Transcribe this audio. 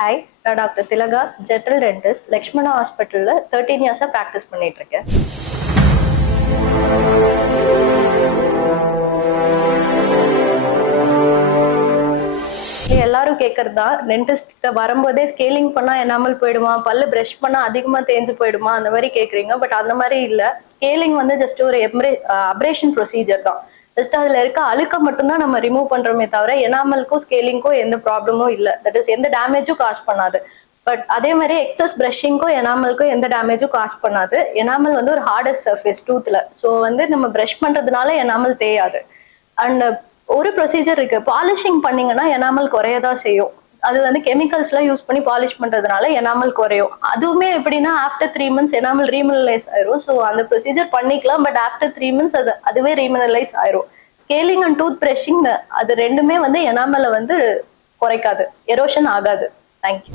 Hi, நான் doctor திலகா, general dentist, Lakshmana ஹாஸ்பிட்டல்ல 13 இயர்ஸா பிராக்டிஸ் பண்ணிட்டு இருக்கேன். எல்லாரும் கேட்கறதா டென்டிஸ்ட் கிட்ட வரும்போதே ஸ்கேலிங் பண்ணா எனாமல் போயிடுமா, பல்லு பிரஷ் பண்ணா அதிகமா தேஞ்சு போயிடுமா, அந்த மாதிரி கேக்குறீங்க. பட் அந்த மாதிரி இல்ல. ஸ்கேலிங் வந்து ஜஸ்ட் ஒரு அப்ரேஷன் ப்ரொசீஜர் தான். ஜஸ்ட் அதுல இருக்க அழுக்க மட்டும் தான் நம்ம ரிமூவ் பண்றோமே தவிர எனாமலுக்கும் ஸ்கேலிங்க்கும் எந்த ப்ராப்ளமும் இல்ல. தட் இஸ் எந்த டேமேஜும் காஸ் பண்ணாது. பட் அதே மாதிரி எக்ஸஸ் பிரஷிங்க்கும் எனாமலுக்கும் எந்த டேமேஜும் காஸ் பண்ணாது. எனாமல் வந்து ஒரு ஹார்டஸ்ட் சர்ஃபேஸ் டூத்ல. ஸோ வந்து நம்ம பிரஷ் பண்றதுனால எனாமல் தேயாது. அண்ட் ஒரு ப்ரொசீஜர் இருக்கு. பாலிஷிங் பண்ணீங்கன்னா எனாமல் குறையதான் செய்யும். அது வந்து கெமிக்கல்ஸ்லாம் யூஸ் பண்ணி பாலிஷ் பண்றதுனால எனாமல் குறையும். அதுவுமே எப்படின்னா ஆஃப்டர் 3 மந்த்ஸ் எனாமல் ரீமினலைஸ் ஆயிரும். ஸோ அந்த ப்ரொசீஜர் பண்ணிக்கலாம். பட் ஆஃப்டர் 3 மந்த்ஸ் அதுவே ரீமினலைஸ் ஆயிரும். ஸ்கேலிங் அண்ட் டூத் பிரஷிங் அது ரெண்டுமே வந்து எனாமலை வந்து குறைக்காது, எரோஷன் ஆகாது. தேங்க்யூ.